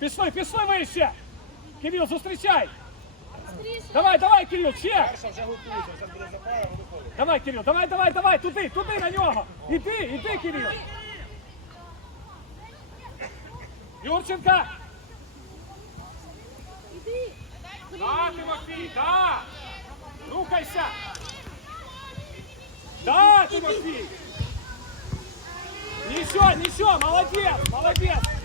Пішли, пішли вище! Кирил, зустрічай! Давай, давай, Кирил, ще! Перша вже готується, вже буде запара, виходить. Давай, Кирил, давай, давай, давай, туди, туди на нього! Іди, іди, Кирил! Юрченка! Да, Тимофій, да! Рухайся! Да, Тимофій! Нічого, нічого, молодець, молодець!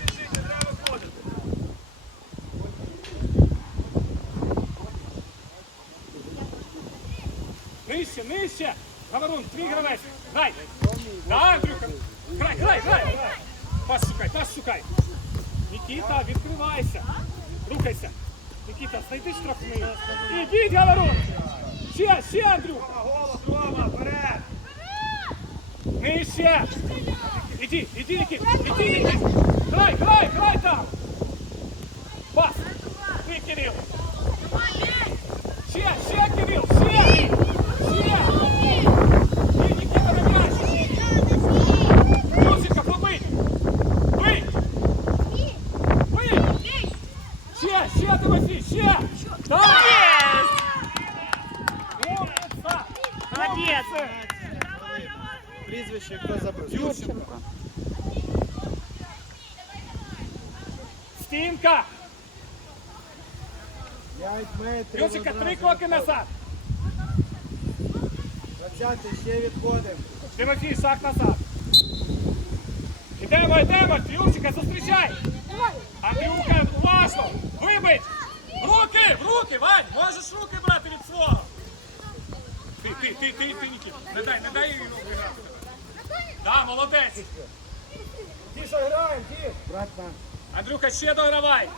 Нижче, нижче! Говорун, твій гравець! Грай! Да, Андрюха! Грай, грай, грай! Пас шукай, пас шукай! Нікіта, відкривайся! Рухайся! Нікіта, знайди штрафний! Ідіть, Говорун! Ще, ще, Андрюха! Голос, Рома, вперед! Нижче! Іди, іди, Нікіт! Іди, Нікіт! Грай, грай, грай там! Пас! Ти, Кирил! Ще, ще, Кирил, ще! Ще! Ти, Нікіта, на м'яч! Юсика, побий! Бий! Бий! Ще, ще, Тимофій, ще! Так! Умниця! Молодець! Прізвище, хто забив? Юрченко. Стінка! 5 метрів. Юрчика, три одразу кроки відходимо. назад! 20 ще відходимо. Тимофій, шаг назад! Ідемо, йдемо! Юрчика, зустрічай! Андрюха, уважно! Вибить! Руки! Руки, Вань! Можеш руки брати від свого! Ти, ти, ти, ти, ти, Нікіт! Не дай, не дай їй руки грати! Да, молодець! Тіша, граємо, ті! Брат на. Андрюха, ще догравай!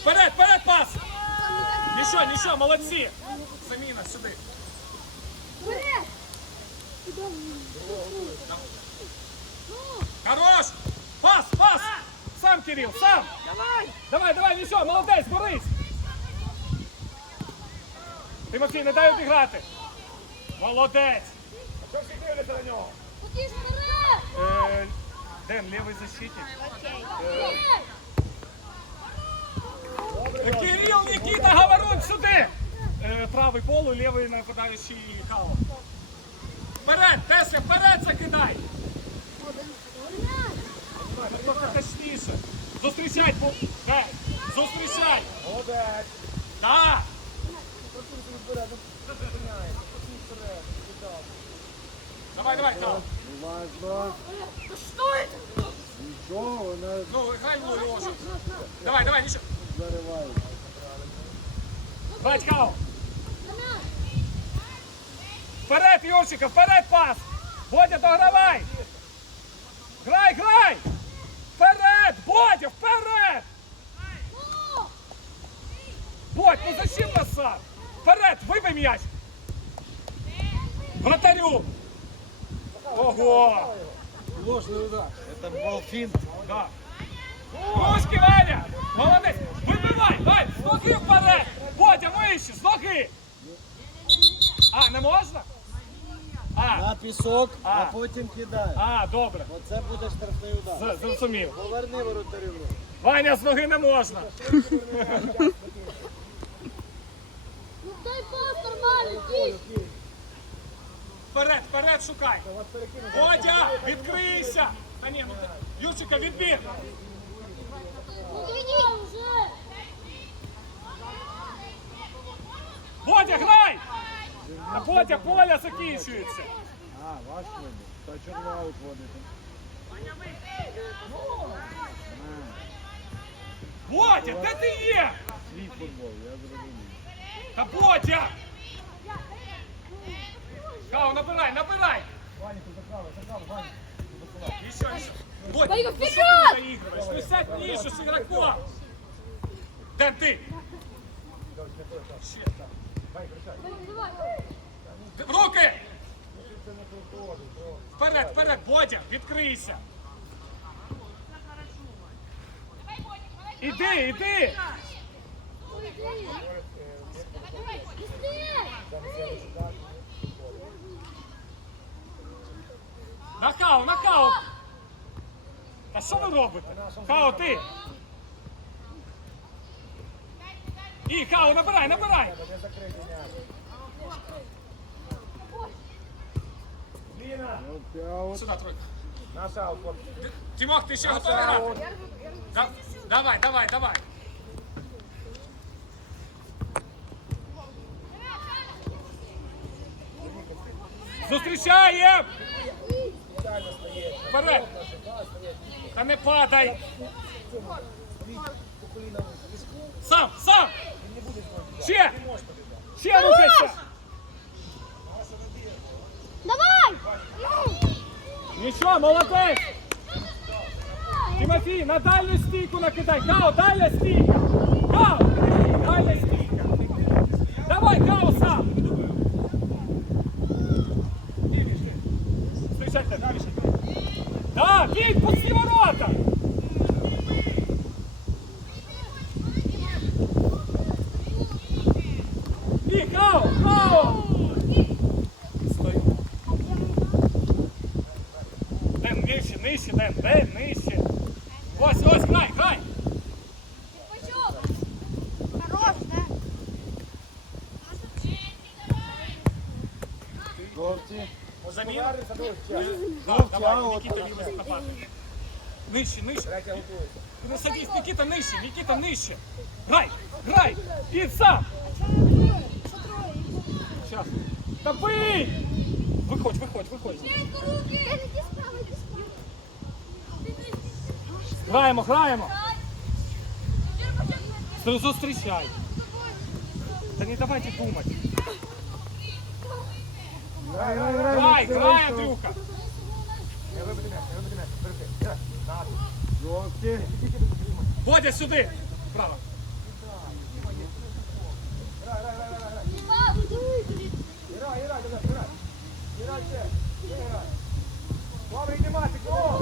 Вперед, вперед, пас! Нічого, нічого, молодці! Заміна сюди. Хорош! Пас, пас! Сам, Кирил, сам! Давай! Давай, давай, нічого, молодець, борись! Тимофій, не дай обіграти! Молодець! Що всі дивляться на нього? Е, Ден, лівий защитник. Е, Кирил, Никита, Говорун сюди! Е, правий полу, лівий нападаючий Хао. Вперед, Тесля, вперед закидай! Ну, Трохи точніше. Зустрічай, по... Де? Зустрічай! Молодець! Да! Давай, давай, Хао. Уважно. Нічого, вона Ну, грай в ложу. Давай, давай, нічого. Зариває. Брать Хао. Вперед, Юрчика, вперед пас! Бодя, догравай! Грай, грай! Вперед! Бодя, вперед! Бодь, ну зачем назад? Вперед, вибий м'яч! Вратарю! Ого! Ложний удар. Це був фінт. Да. Ручки, Ваня! Молодець! Вибивай! Вань, з ноги вперед! Бодя, вище, з ноги! А, не можна? А, На пісок, А. а потім кидає. а, добре. Оце буде штрафний удар. З- Зрозумів. Поверни воротарю. Ваня, з ноги не можна. Ну дай пас нормально, дій. Вперед, вперед шукай. Бодя, відкрийся. Та ні, ну ти... Юрчика, відбір. Бодя, грай! А Бодя, поля закінчується. А, ваш вибір. Та два виходити? Бодя, де ти є? Свій футбол, я зрозумів. Та Бодя! Кау, набирай, набирай! Еще, еще. Бодя, Дай его ну что вперед! ты заигрываешь? Ну сядь ниже с игроком! Дэн, ты! Щет. Давай. В руки! Вперед, вперед, Бодя, відкрийся! Іди, іди! На хау, на хау! Що ви робите? Хао, ти! І, Хао, набирай, набирай! Сюди, тройка. Тимох, ти ще готовий грати? Да- Давай, давай, давай. Зустрічаємо! Вперед! Та не падай! Сам, сам! Ще! Ще рухайся! Давай! Нічого, молодець! Тимофій, на дальню стійку накидай! Као, дальня стійка! Као! Дальня стійка! Давай, Као, сам! Встречайте, дальше. Да, бей, пусти ворота! Бей, Као, Као! Стой. Ден, нижче, нижче, Ден, Ден, нижче. Ось, ось, грай, грай! Хорош, да? жовті. Заміна? Да, давай, Никита, лівий стопа. Нижче, нижче. Не садись, Никита, нижче, Никита, нижче. Грай, грай, і сам. Сейчас. Бий! Виходь, виходь, виходь. Граємо, граємо. Зустрічай. Та не давайте думати. Бодя сюди. Право. Грай, грай, грай, грай, грай. Грай, грай, грай, грай. Грай. Добре, йди, Матик, о!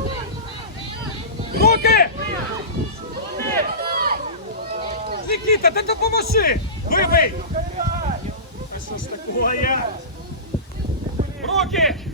Руки! Никита, ти допоможи! Вибий! Що ж такое? Руки! Пять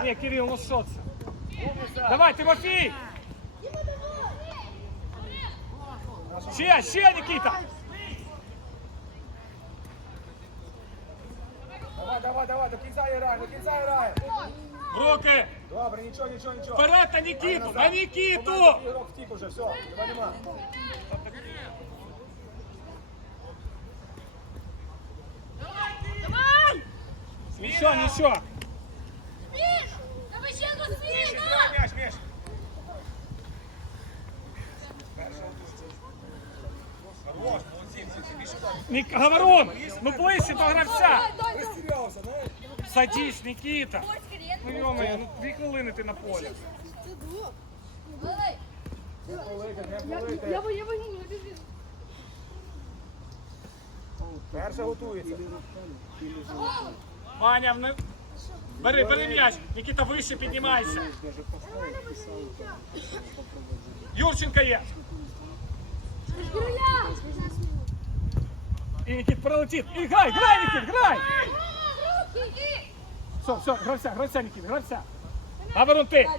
Аня! Не, Кирилл, ну шотся. Умниця! Давай, Тимофей! Ще, ще, Никита! Давай, давай, давай, до кінця грай, до кінця грай! В руки! Добре, нічого, нічого, нічого. Вперед на Никиту! На Никиту! Ігрок втік уже, все, тебе нема. Ничего, ничего. Грай Ник... Говорон, ну ближче до гравця. Розтірявся, знаєш? Садись, Никита. Ну, ё ну дві хвилини ти на полі. Не полити, не полити. Я бы, я бы не убежал. Перша готується. Ваня, не... бери, бери м'яч. Никита, вище піднімайся. Даже поставив, писав. Юрченко є. Стреляй! І Никит пролетить. І грай, грай, Никит, грай. Все, все, гравця, гравця, Никит, гравця. Говорун ти.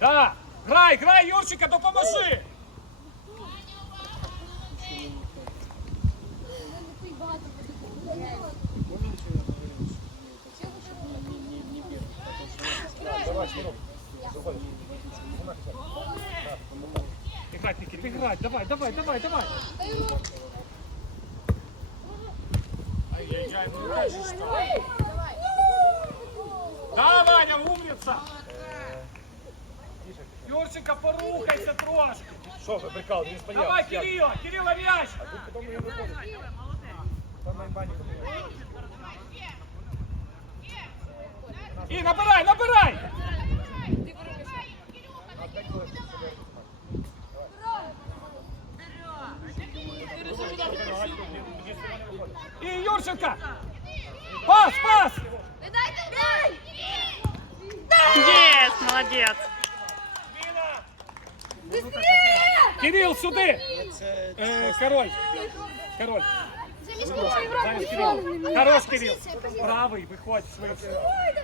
Да. Грай, грай, Юрченко, допоможи. Давай, Шнурок. Играть, Никит, играть. Давай, давай, давай, давай. Ай-яй-яй, ну как же что? Да, Ваня, умница. Юрченко, порухайся трошки. Що ви прикал, він стояв. Давай, стояв. Кирилла, Кирилла мяч. Потім його виходить. Там на імбані подивився. И набирай, набирай. Молодець. Кирил, сюди! Це Е, король. Король. Це міський грати Зараз нічого Кирил. не вміє. Хорош, Кирил. Позиція, позиція. Правий, виходь швидше.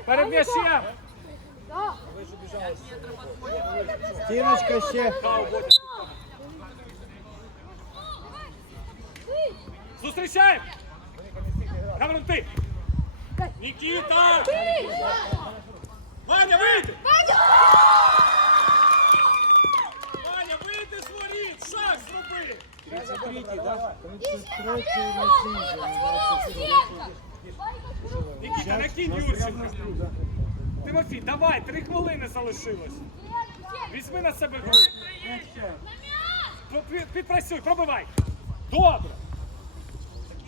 Перед м'ячем. Да. стіночка ще. Фау буде. Зустрічаємо! Камерон, ти! Нікіта! Ваня, вийди! Ваня, 33 на Нікіта, накинь Юрченка! Тимофій, давай, три хвилини залишилось. Візьми на себе гру. Підпрацюй, пробивай. Добре.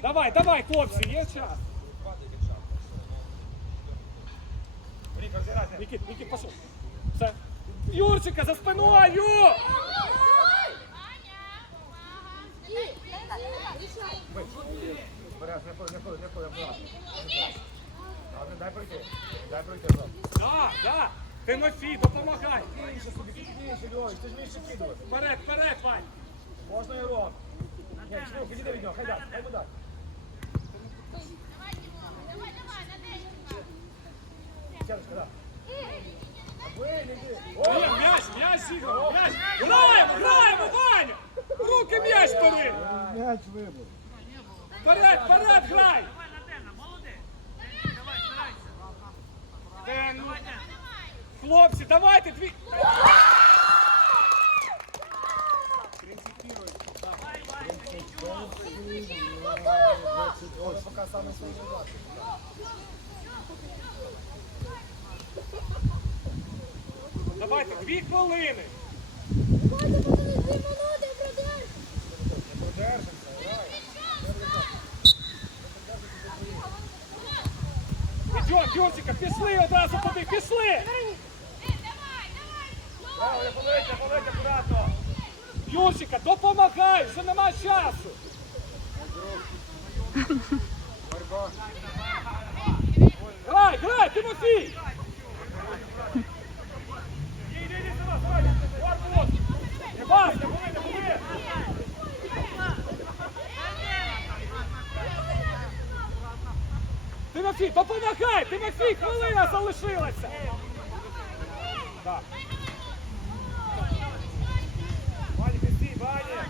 Давай, давай, хлопці, є час. Нікіт, Нікіт, пішов. Все. Юрчика, за спиною! Вперед, не ходи, не ходи, не аккуратно. Ладно, дай пройти. Дай пройти, Ром. Да, да. Тимофій, допомагай. Більше собі, більше, Льович, ти ж вмієш кидувати. Вперед, вперед, Вань. Можна і Ром. Ні, чому, іди від нього, хай дай, хай подай. Сядочка, да. Або, не йди. О, Ні, м'яч, м'яч зіграв, м'яч. Граємо, граємо, Ваня! В Руки м'яч бери! М'яч вибув. Вперед, вперед, грай! Ден, ну, Хлопці, давайте дві. Ось, поки саме сильний. Давайте, дві хвилини. Продержимося, грай. Ідем, Юрчика, пішли одразу туди, пішли! Давай, не полить, акуратно. Юрчика, допомагай, вже нема часу. Грай, грай, Тимофій! Іди, іди, іди, сюди, сюди. Корпус. Не бався, були, не були! Допомагай! Тимофій, хвилина залишилася! Так. Ваня, пусти, Ваня.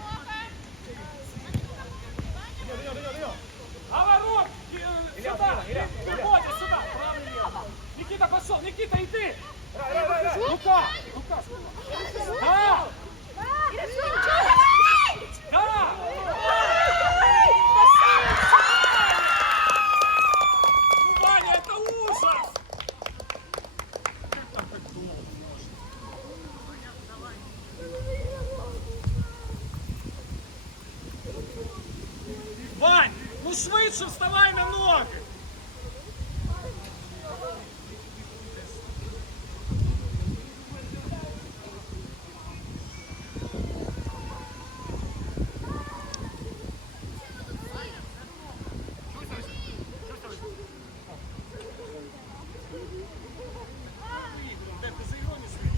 Ілля, Сюда! Выходи сюда! Никита, пошел! Никита, иди! Лука! Лука! Да! Ну, Ваня, это ужас! Вань, ну швидше вставай на ноги! Де ти за його не стоїш?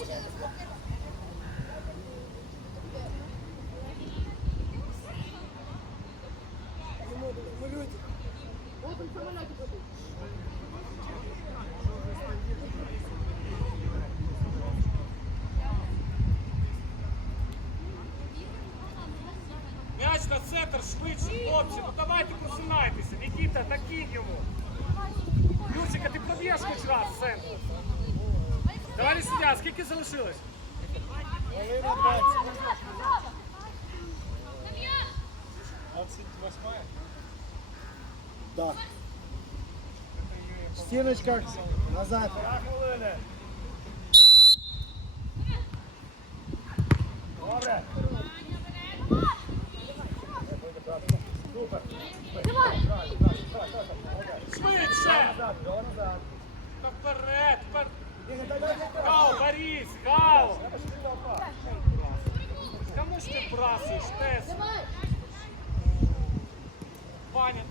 М'яч на центр швидше, хлопці, ну давайте просимо піднімайтеся. Нікіта, накинь йому. Юрчика, ти проб'єш хоч раз центр. Давай суддя, скільки залишилось? Хвилина 20. Да. Стіночка назад. Два хвилини. Добре. Супер. Давай. Швидше! Назад, давай назад. Та вперед, вперед. Гау, Борис, впав. Кому ж ти брасиш, Тес? Ваня,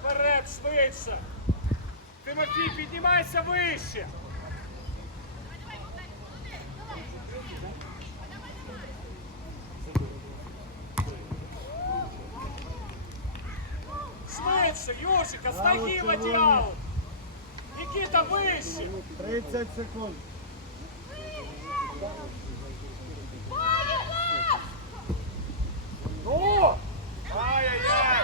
вперед, швидше! Тимофій, піднімайся вище! Швидше, Юрчика, стаги в одіал. Нікіта вище. 30 секунд. Ну! Ай-яй-яй!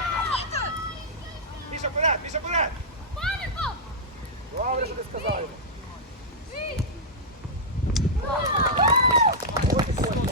Міша, вперед, Міша, вперед! Добре, що ти сказали. Ось і сьогодні.